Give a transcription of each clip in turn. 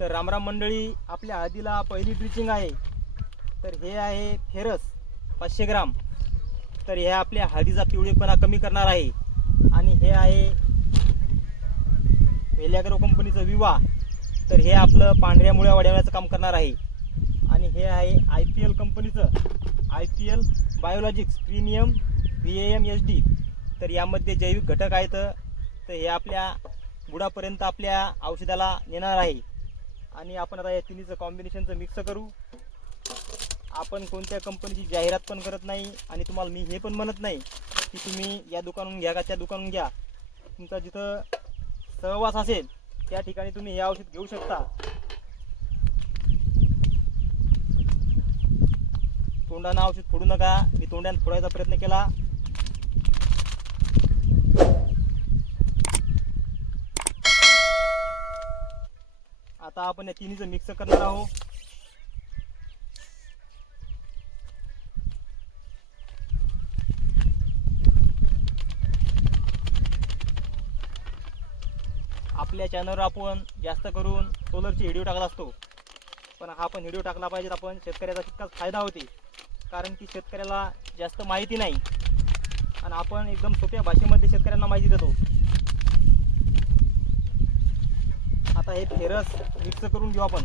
तर रामराम मंडळी, आपल्या हळदीला पहिली ड्रिचिंग आहे. तर हे आहे फेरस 500 ग्राम. तर हे आपल्या हळदीचा पिवळेपणा कमी करणार आहे. आणि हे आहे वेल्याग्रो कंपनीचं विवा. तर हे आपलं पांढऱ्या मुळ्या वाढवण्याचं काम करणार आहे. आणि हे आहे IPL कंपनीचं IPL biologics premium VAM HD. तर यामध्ये जैविक घटक आहेत. तर हे आपल्या बुडापर्यंत आपल्या औषधाला नेणार आहे. आणि आपण आता या तिन्हीचं कॉम्बिनेशनचं मिक्स करू. आपण कोणत्या कंपनीची जाहिरात पण करत नाही आणि तुम्हाला मी हे पण म्हणत नाही की तुम्ही या दुकानातून घ्या का त्या दुकानातून घ्या. तुमचा जिथं सहवास असेल त्या ठिकाणी तुम्ही हे औषध घेऊ शकता. तोंडानं औषध फोडू नका. मी तोंडानं फोडायचा प्रयत्न केला. आता आपण या तिन्हीचं मिक्स करणार आहोत. आपल्या चॅनलवर आपण जास्त करून सोलरचे व्हिडिओ टाकत असतो, पण हा पण व्हिडिओ टाकला पाहिजेत आपण. शेतकऱ्याचा तितकाच फायदा होते, कारण की शेतकऱ्याला जास्त माहिती नाही आणि आपण एकदम सोप्या भाषेमध्ये शेतकऱ्यांना माहिती देतो. आता हे फेरस मिक्स करून घेऊ आपण.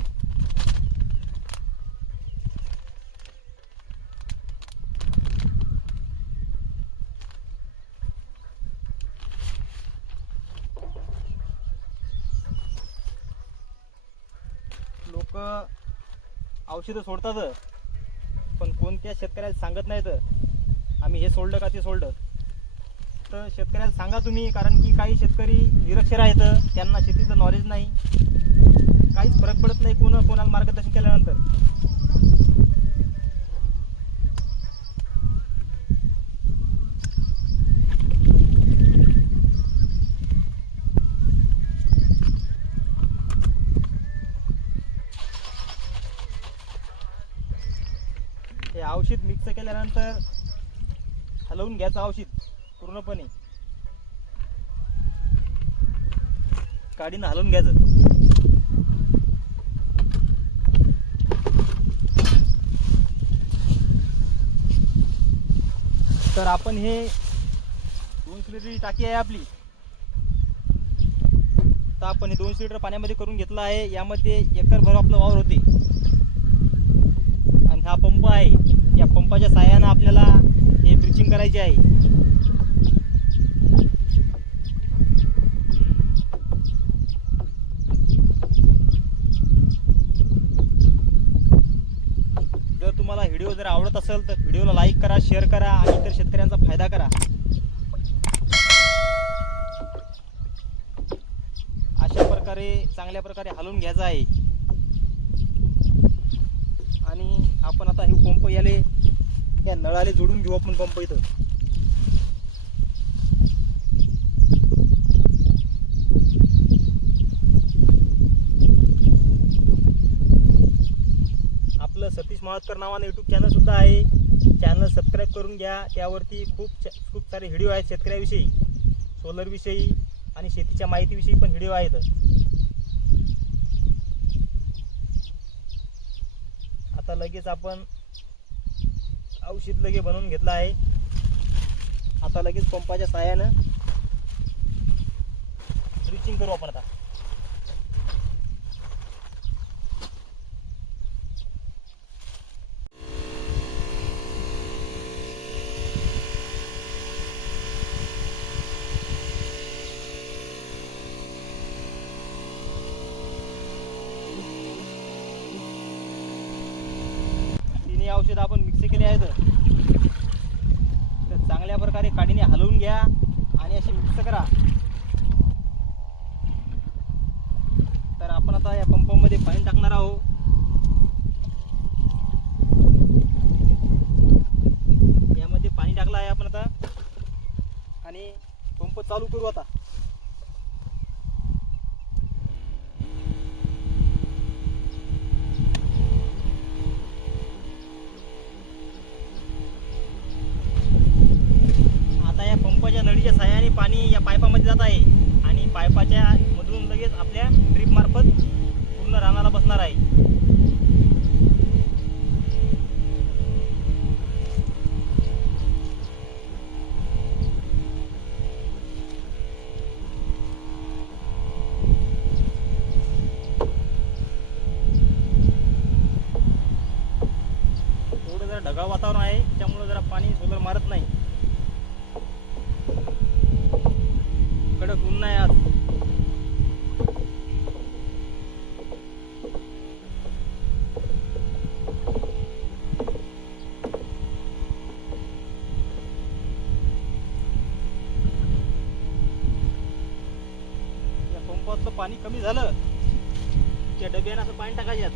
लोक औषधं सोडतात, पण कोणत्या शेतकऱ्याला सांगत नाहीत आम्ही हे सोडलं का ते सोडलं. तर शेतकऱ्याला सांगा तुम्ही, कारण की काही शेतकरी निरक्षर आहेत, त्यांना शेतीचं नॉलेज नाही, काहीच फरक पडत नाही कोणाला मार्गदर्शन केल्यानंतर. हे औषध मिक्स केल्यानंतर हलवून घ्यायचं औषध पूर्णपणे. काडीनं हलवून घ्यायचं. तर आपण हे 200 लिटरची टाकी आहे आपली. तर आपण हे 200 लिटर पाण्यामध्ये करून घेतलं आहे. यामध्ये एकरभर आपलं वावर होते. आणि हा पंप आहे, या पंपाच्या साहाय्यानं आपल्याला हे ड्रिचिंग करायचे आहे. जर तुम्हाला व्हिडिओ जर आवडत असेल तर व्हिडिओला लाईक करा, शेअर करा आणि इतर शेतकऱ्यांचा फायदा करा. अशा प्रकारे चांगल्या प्रकारे हलवून घ्यायचं आहे. आणि आपण आता हे पंप याले या नळाले जोडून घेऊ आपण पंप इथं. आपलं सतीश माळतकर नावानं YouTube चॅनल सुद्धा आहे. चॅनल सबस्क्राईब करून घ्या. त्यावरती खूप सारे व्हिडिओ आहेत शेतकऱ्याविषयी, सोलरविषयी आणि शेतीच्या माहितीविषयी पण व्हिडिओ आहेत. आता लगेच आपण औषध लगे बनवून घेतलं आहे. आता लगेच पंपाच्या साहाय्यानं ड्रिचिंग करू आपण. आता तिन्ही औषध आपण मिक्स केले आहेत. तर चांगल्या प्रकारे काडीने हलवून घ्या आणि असे मिक्स करा. तर आपण आता या पंपामध्ये पाणी टाकणार आहोत. यामध्ये पाणी टाकलं आहे आपण आता आणि पंप चालू करू आता. पंपाच्या नळीच्या साहाय्याने पाणी या पाईपामध्ये जात आहे आणि पाईपाच्या मधून लगेच आपल्या ड्रीप मार्फत पूर्ण रानाला पाणी सोलर मारत नाही. कडक ऊन नाही आज. या पंपातलं पाणी कमी झालं त्या डब्यानं असं पाणी टाकायच्यात.